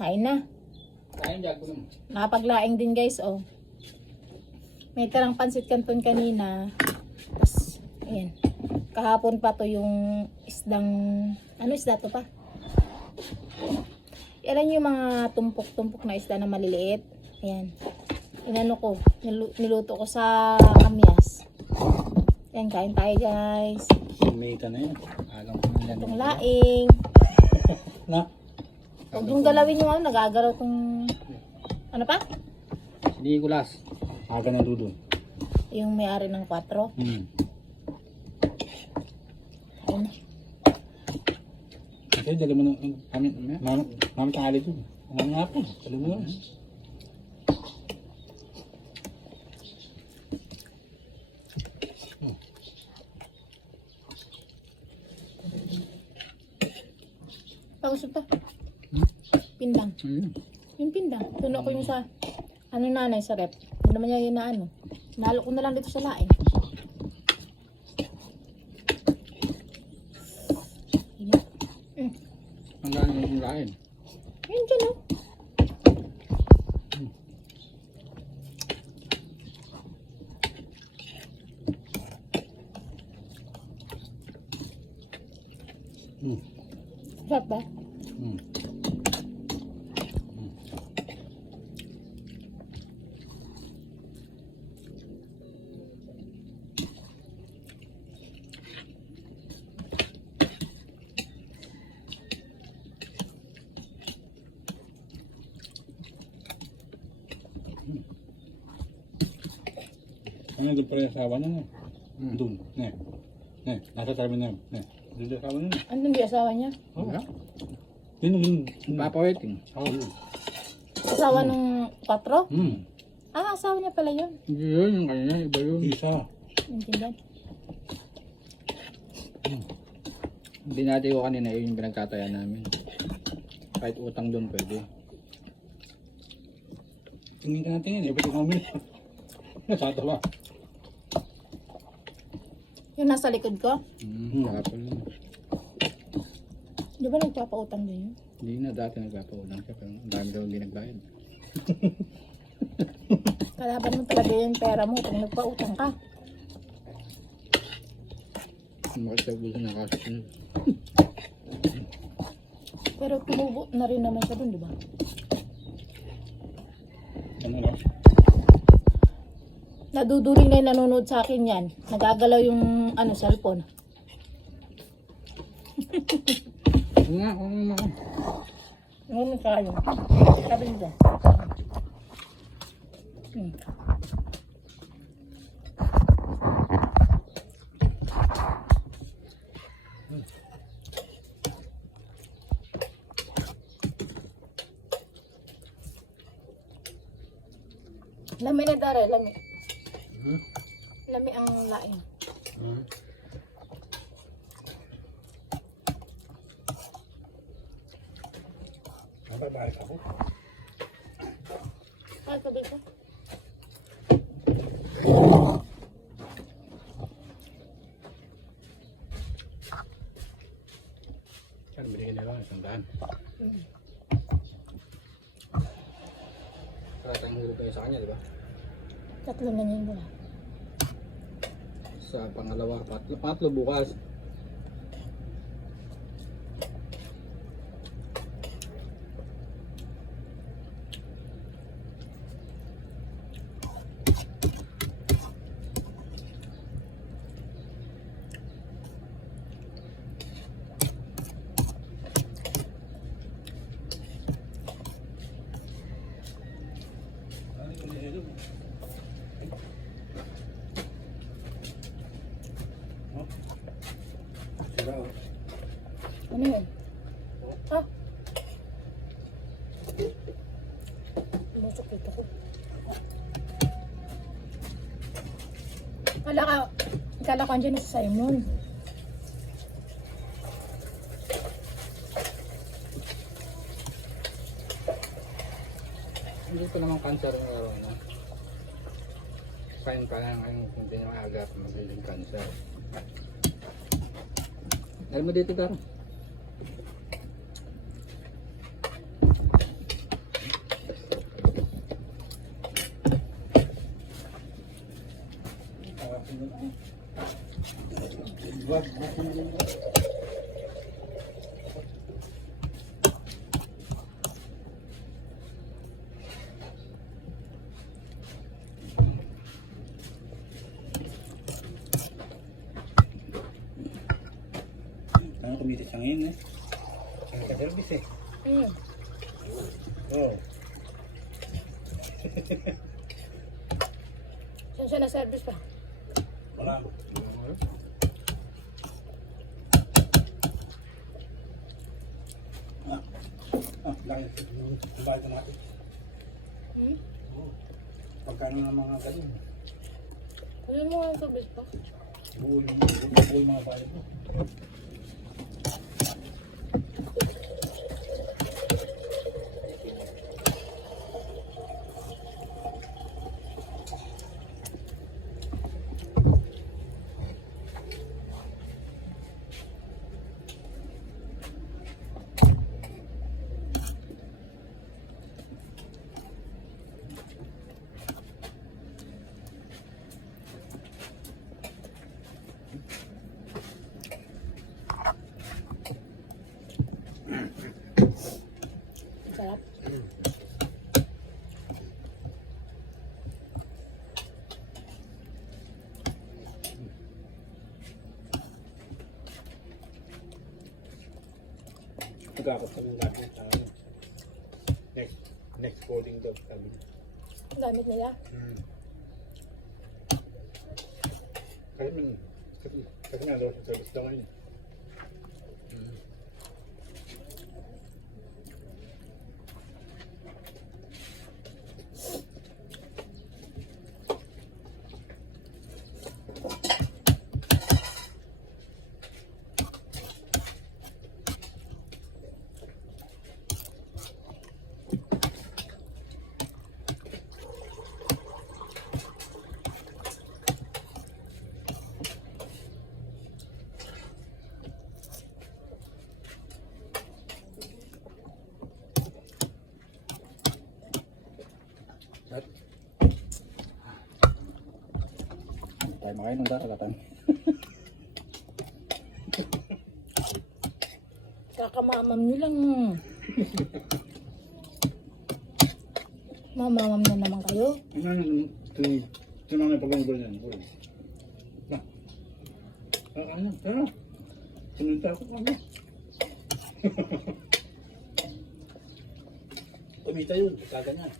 Kain na. Kain jago. Nakapaglaing din guys, oh. May tarang pansit canton kanina. Tapos, ayan. Kahapon pa to yung isdang, ano isda to pa? Yan yung mga tumpok-tumpok na isda na maliliit. Ayan. Inano ko, nilu- niluto ko sa kamyas. Yan, kain tayo guys. Mita na yun. Alam ko na Itong laing. Na? Huwag yung galawin yung ano, nagagalaw tong... Ano pa? Si Nicolas. Aga na dudo. Yung may-ari ng 4. Hmm. Kain na. Kasi dali mo na, kami, mami, mami tangali doon. Ano nga po, dali mo na. Pausap pa. Pindang. Hmm. Yung pindang. Tuno ko yung sa, ano nanay sa rep. Hindi naman niya yun na ano. Nalo ko na lang dito sa lain. Mm. Ang gano'n yung lain. Yun dyan oh. Hmm. Sarap ba? Hmm. Ano di pala yung asawa niya no? Doon. Ne. Ne. Nasa terminal. Ne. Doon yung asawa niya. Andun di asawa niya? Oo. Yun yung... Papawiting. Oo. Asawa ng 4? Hmm. Ah, asawa niya pala yun. Hindi yun, yung kanina, iba yun. Isa. Intindihan. Hindi natin ko kanina yun yung pinagkataya namin. Kahit utang doon pwede. Tingin ka na tingin, eh. Ba't kami? Nasatawa. Yung nasa likod ko, Hmm, kapal yun. di ba nagpapautang din yun? Hindi na dati nagpapaulang siya pero ang dami daw hindi nagbayad. Kalaban mo talaga yung pera mo kung nagpautang ka. Buso na kasusunod. Pero tumubo na rin naman siya dun, di ba? Ano na? Naduduling na yung nanonood sa akin yan. Nagagalaw yung ano, cellphone. Nga, oo nga. Ano kayo? Sabi nito. Hmm. Lami na dare, lami. Lami ang laing. Nababayad ako. Ay, tubig ko. Saan binigyan nila? Isang daan. Hmm. Karatang huli kayo sa kanya, di ba? Tatlo na. Sa pangalawa, patlo, patlo bukas. Dito ko. Kala ka, kala ka andyan si Simon. Hindi ko naman cancer ng araw na. Kain pa lang ang hindi na maaga magiging cancer. Dahil mo dito, Taro. Wag, wag mo na. Ano kumitis ang yun eh? Ang ka-service eh. Mm. Oo. Saan siya na-service pa? Wala. Ah, ah, laki. Ang bayad na natin. Hmm? Pagkano ng mga ganun. Ano mo ang service pa? Buo yung, buo yung mga bayad mo. Sarap. Nagkakot kami natin sa ano. Next, next daw sabi niya. Ang gamit nila. Hmm. Kasi, kasi, kasi nga daw sa service daw ngayon. Makain ng daratan. Kakamamam nyo lang. Mamamam na naman kayo. ano ano, ito, ito na may pagmamagol niyan. Na. Ah, ano, tara. Sinunta ako ano. Kumita yun, kaganyan.